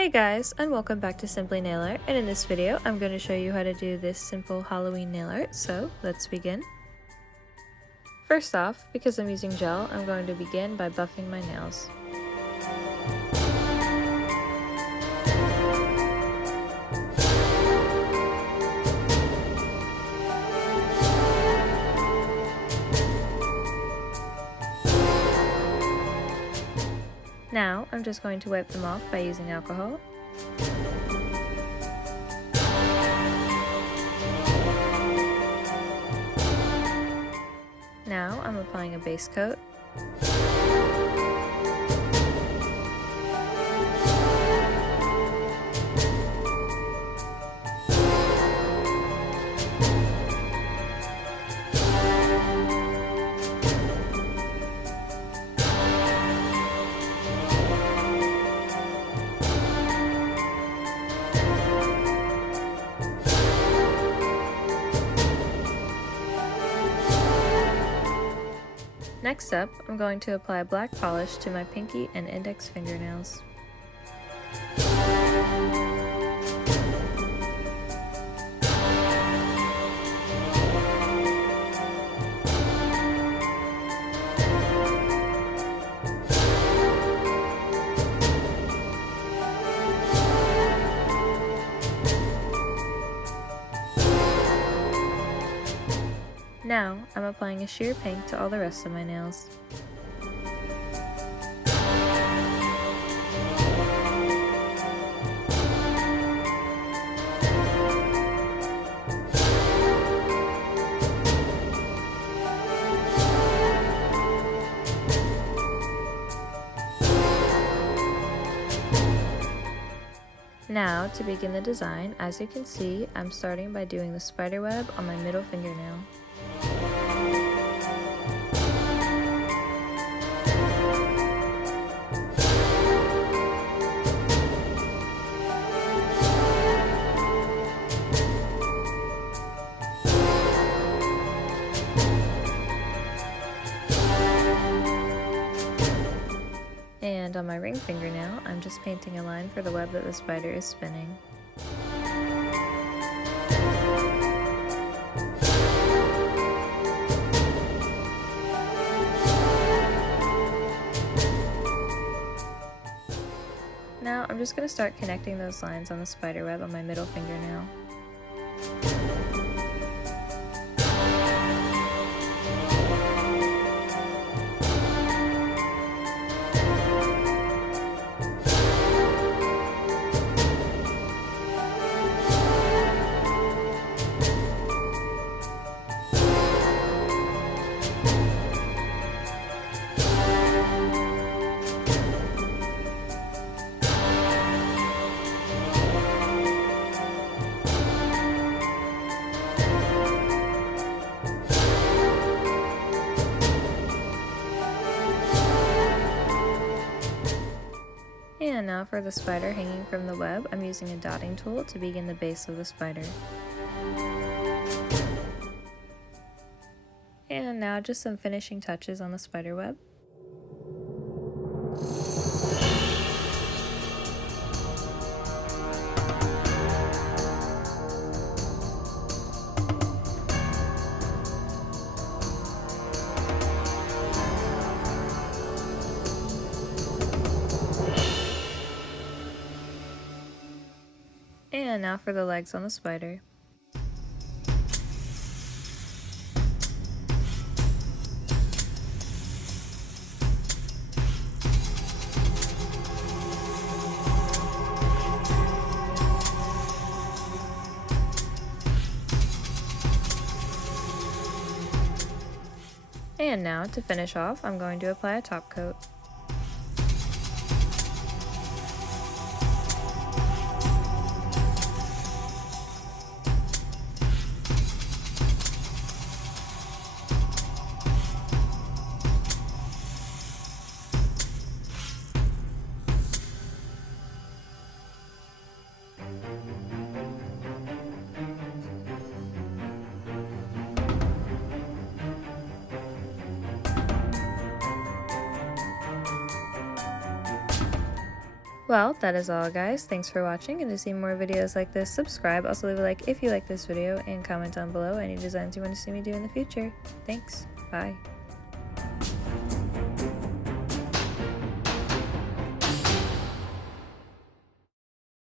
Hey guys, and welcome back to Simply Nail Art, and in this video I'm going to show you how to do this simple Halloween nail art, so let's begin. First off, because I'm using gel, I'm going to begin by buffing my nails. Now I'm just going to wipe them off by using alcohol. Now I'm applying a base coat. Next up, I'm going to apply black polish to my pinky and index fingernails. Now, I'm applying a sheer pink to all the rest of my nails. Now, to begin the design, as you can see, I'm starting by doing the spider web on my middle fingernail. And on my ring fingernail, I'm just painting a line for the web that the spider is spinning. Now I'm just going to start connecting those lines on the spider web on my middle fingernail. And now for the spider hanging from the web, I'm using a dotting tool to begin the base of the spider. And now just some finishing touches on the spider web. And now for the legs on the spider. And now, to finish off, I'm going to apply a top coat. Well, that is all guys. Thanks for watching, and to see more videos like this, subscribe. Also leave a like if you like this video, and comment down below any designs you want to see me do in the future. Thanks. Bye.